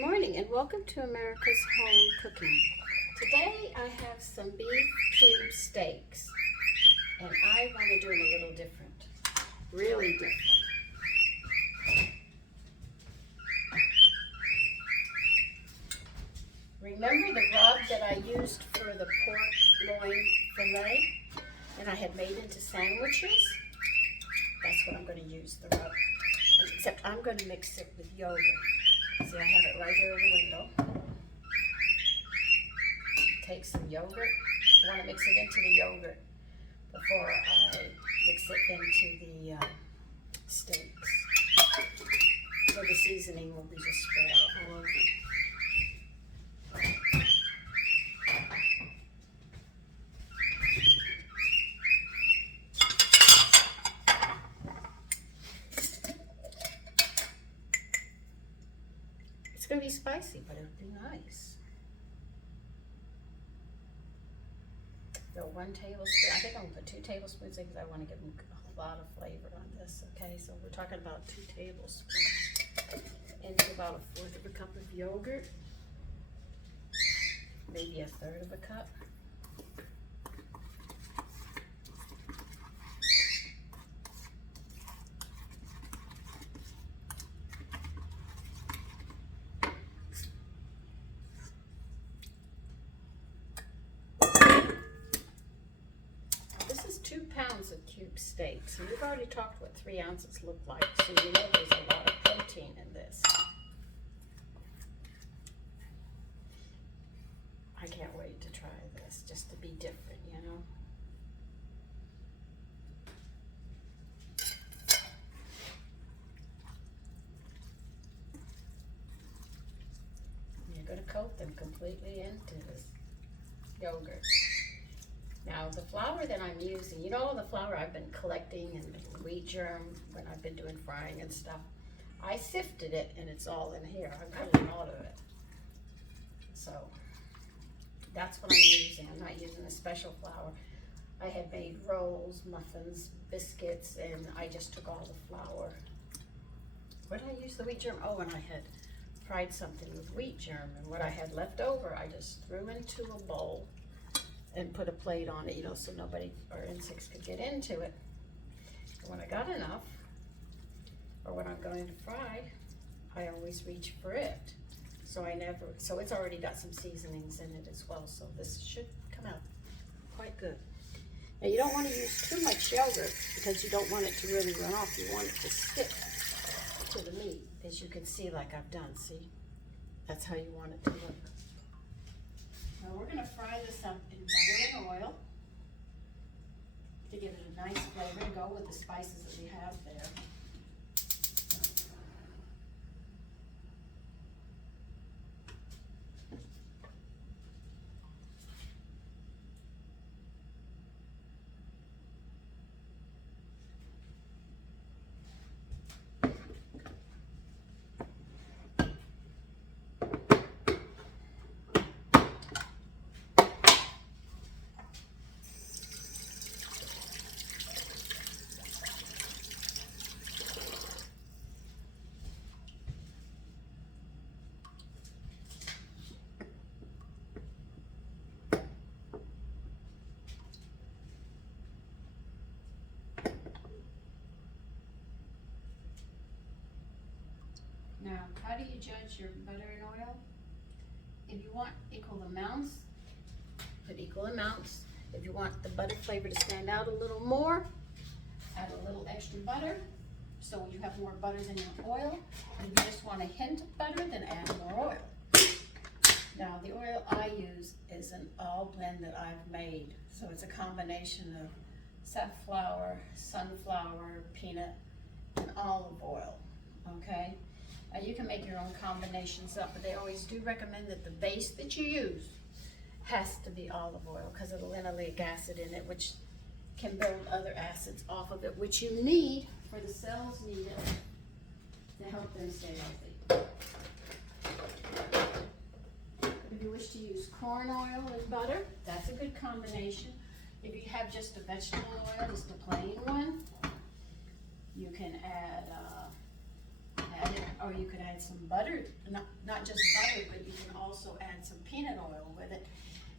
Good morning and welcome to America's Home Cooking. Today I have some beef cube steaks and I want to do them a little different, really different. Remember the rub that I used for the pork loin fillet and I had made into sandwiches? That's what I'm going to use, the rub. Except I'm going to mix it with yogurt. See, I have it right here in the window. Take some yogurt. I want to mix it into the yogurt before I mix it into the steaks. So the seasoning will be just spread out all over. It's going to be spicy, but it'll be nice. So 1 tablespoon, I think I'm going to put 2 tablespoons in because I want to give them a lot of flavor on this, okay? So we're talking about 2 tablespoons into about 1/4 of a cup of yogurt, maybe 1/3 of a cup. This is 2 pounds of cube steaks, and we've already talked what 3 ounces look like, so you know there's a lot of protein in this. I can't wait to try this, just to be different, you know. You're going to coat them completely into this yogurt. Now the flour that I'm using, you know the flour I've been collecting and wheat germ when I've been doing frying and stuff. I sifted it and it's all in here. I've got a lot of it. So that's what I'm using. I'm not using a special flour. I had made rolls, muffins, biscuits, and I just took all the flour. What did I use the wheat germ? Oh, and I had fried something with wheat germ, and what I had left over, I just threw into a bowl and put a plate on it, you know, so nobody or insects could get into it. And when I got enough, or when I'm going to fry, I always reach for it. So so it's already got some seasonings in it as well, so this should come out quite good. Now you don't want to use too much yogurt because you don't want it to really run off. You want it to stick to the meat, as you can see like I've done, see? That's how you want it to look. Now we're going to fry this up in butter and oil to give it a nice flavor to go with the spices that we have there. Now, how do you judge your butter and oil? If you want equal amounts, put equal amounts. If you want the butter flavor to stand out a little more, add a little extra butter, so you have more butter than your oil. If you just want a hint of butter, then add more oil. Now, the oil I use is an all blend that I've made. So it's a combination of safflower, sunflower, peanut, and olive oil, okay? You can make your own combinations up, but they always do recommend that the base that you use has to be olive oil because of the linoleic acid in it, which can build other acids off of it, which you need for the cells needed to help them stay healthy. If you wish to use corn oil and butter, that's a good combination. If you have just a vegetable oil, just a plain one, you can add add it, or you could add some butter, not just butter, but you can also add some peanut oil with it,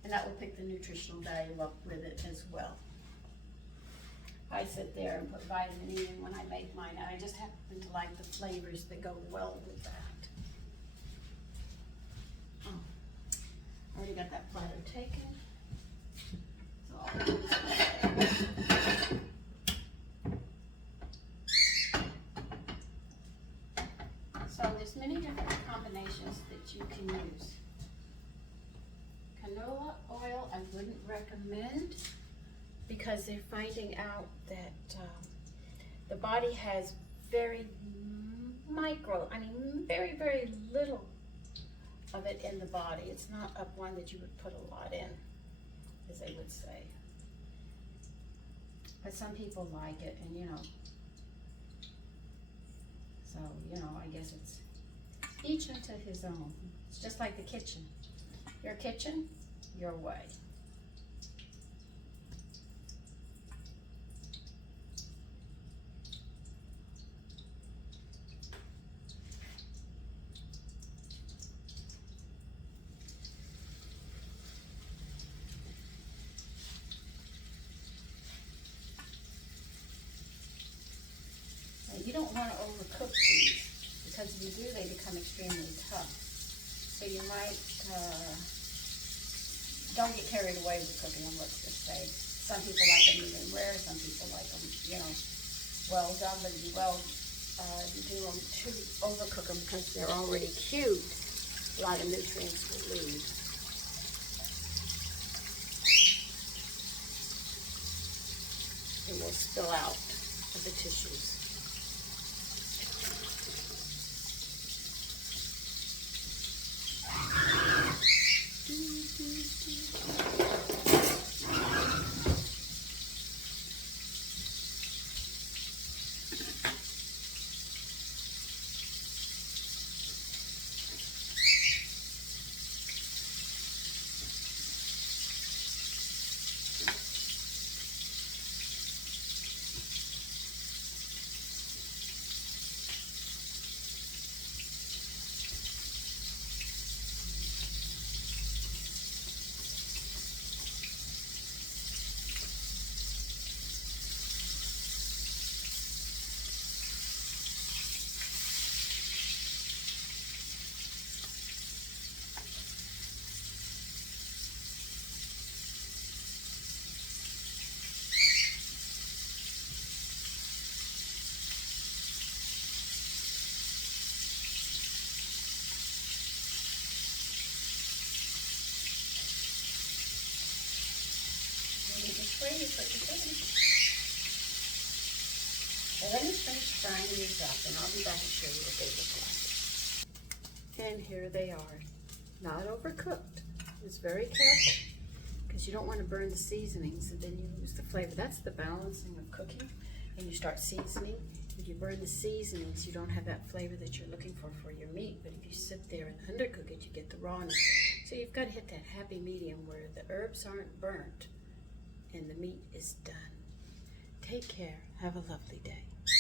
and that will pick the nutritional value up with it as well. I sit there and put vitamin E in when I make mine, and I just happen to like the flavors that go well with that. Oh, I already got that platter taken. So I'll use that. So there's many different combinations that you can use. Canola oil I wouldn't recommend because they're finding out that the body has very very, very little of it in the body. It's not one that you would put a lot in, as they would say. But some people like it, and so, I guess it's each unto his own. It's just like the kitchen. Your kitchen, your way. You don't want to overcook these, because if you do, they become extremely tough. So you might, don't get carried away with cooking them, let's just say. Some people like them medium rare, some people like them, well done, but you do them to overcook them because they're already cubed. A lot of nutrients will leave. And will spill out of the tissues. Where you put your chicken. Well, let me finish frying these up, and I'll be back and show you what they look like. And here they are, not overcooked. Just very careful, because you don't want to burn the seasonings, and then you lose the flavor. That's the balancing of cooking, and you start seasoning. If you burn the seasonings, you don't have that flavor that you're looking for your meat. But if you sit there and undercook it, you get the rawness. So you've got to hit that happy medium where the herbs aren't burnt and the meat is done. Take care. Have a lovely day.